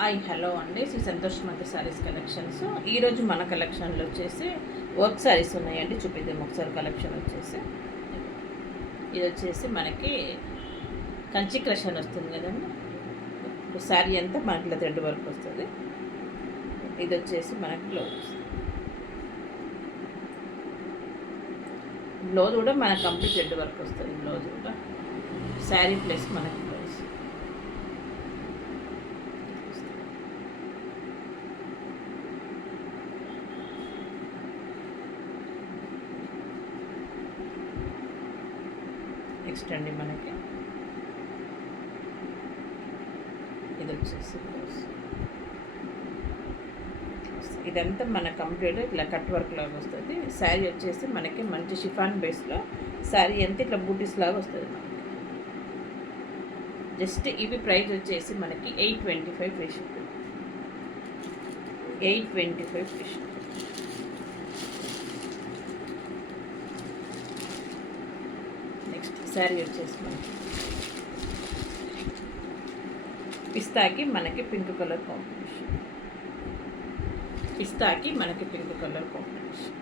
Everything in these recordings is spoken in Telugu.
హలో అండి. శ్రీ సంతోష్ మతి శారీస్ కలెక్షన్స్. ఈరోజు మన కలెక్షన్లో వచ్చేసి వర్క్ శారీస్ ఉన్నాయండి. చూపిద్దాం ఒకసారి. కలెక్షన్ వచ్చేసి ఇది వచ్చేసి మనకి కంచి క్రష్ అని వస్తుంది కదండి. ఇప్పుడు శారీ అంతా మనకి థ్రెడ్ వర్క్ వస్తుంది. ఇది వచ్చేసి మనకి బ్లౌజ్ కూడా మనకు కంప్లీట్ థ్రెడ్ వర్క్ వస్తుంది. బ్లౌజ్ కూడా శారీ ప్లస్ మనకి బ్లౌజ్. నెక్స్ట్ అండి మనకి ఇది వచ్చేసి బ్లౌజ్. ఇదంతా మన కంప్లీట్ ఇట్లా కట్ వర్క్ లాగా వస్తుంది. శారీ వచ్చేసి మనకి మంచి షిఫాన్ బేస్లో శారీ అంతా ఇట్లా బూటీస్ లాగా వస్తుంది మనకి. జస్ట్ ఇవి ప్రైస్ వచ్చేసి మనకి 825 free shipping. 825 free shipping. Next sari వచ్చేసి మనకి పిస్తాకి మనకి పింక్ కలర్ కాంబినేషన్. పిస్తాకి మనకి పింక్ కలర్ కాంబినేషన్.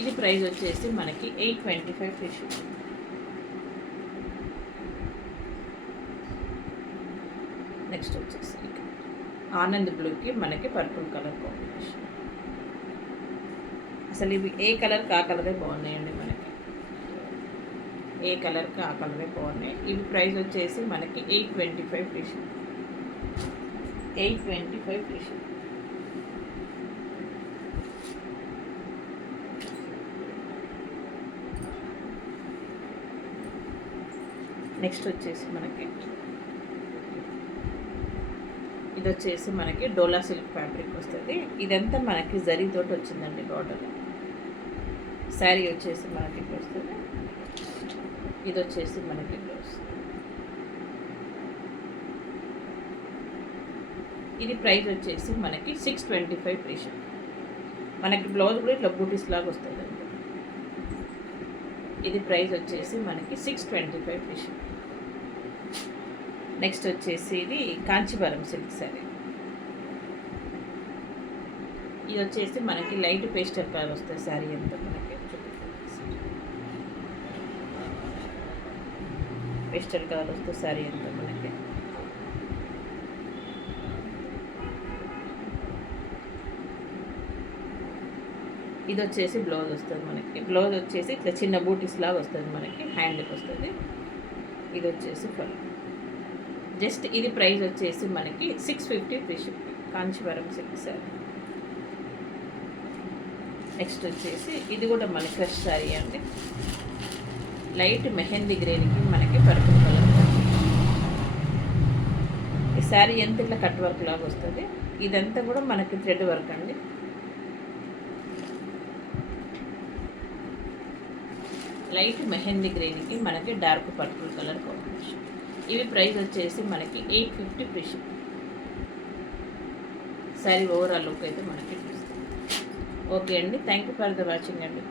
ఇది ప్రైస్ వచ్చేసి మనకి 825 ఫ్రీ షిప్పింగ్. నెక్స్ట్ వచ్చేసి ఆనంద్ బ్లూకి మనకి పర్పుల్ కలర్ కాంబినేషన్. అసలు ఇవి ఏ కలర్కి ఆ కలరే బాగున్నాయండి. మనకి ఏ కలర్కి ఆ కలరే బాగున్నాయి. ఇవి ప్రైస్ వచ్చేసి మనకి 825 free shipping. 825 free shipping. Next వచ్చేసి మనకి ఇది వచ్చేసి మనకి డోలా సిల్క్ ఫ్యాబ్రిక్ వస్తుంది. ఇదంతా మనకి జరీతోటి వచ్చిందండి బార్డర్. శారీ వచ్చేసి మనకి ఇట్లా వస్తుంది. ఇది వచ్చేసి మనకి బ్లౌజ్. ఇది ప్రైస్ వచ్చేసి మనకి 625 ఫ్రీ షిప్పింగ్. మనకి బ్లౌజ్ కూడా ఇట్లా బూటీస్ లాగా వస్తుంది అండి. ఇది ప్రైస్ వచ్చేసి మనకి 625 ఫ్రీ షిప్పింగ్. నెక్స్ట్ వచ్చేసి ఇది కాంచీవరం సిల్క్ శారీ. ఇది వచ్చేసి మనకి లైట్ పేస్టల్ కలర్ వస్తుంది. శారీ అంతా మనకి పేస్టల్ కలర్ వస్తుంది. శారీ అంతా మనకి ఇది వచ్చేసి బ్లౌజ్ వస్తుంది. మనకి బ్లౌజ్ వచ్చేసి ఇట్లా చిన్న బూటీస్ లాగా వస్తుంది. మనకి హ్యాండ్కి వస్తుంది. ఇది వచ్చేసి పళ్ళు. జస్ట్ ఇది ప్రైస్ వచ్చేసి మనకి 650 free shipping. Kanjeevaram silk sari. Next వచ్చేసి ఇది కూడా మన క్రష్ శారీ అండి. లైట్ మెహందీ గ్రీన్కి మనకి పర్పుల్ కలర్. ఈ శారీ ఎంత ఇట్లా కట్ వర్క్ లాగా వస్తుంది. ఇదంతా కూడా మనకి థ్రెడ్ వర్క్ అండి. లైట్ మెహందీ గ్రీన్కి మనకి డార్క్ పర్పుల్ కలర్ కాంబినేషన్. ఇవి ప్రైస్ వచ్చేసి మనకి 850 free shipping. Sari overall look అయితే మనకి చూస్తాం. ఓకే అండి. Thank you for the watching అండి.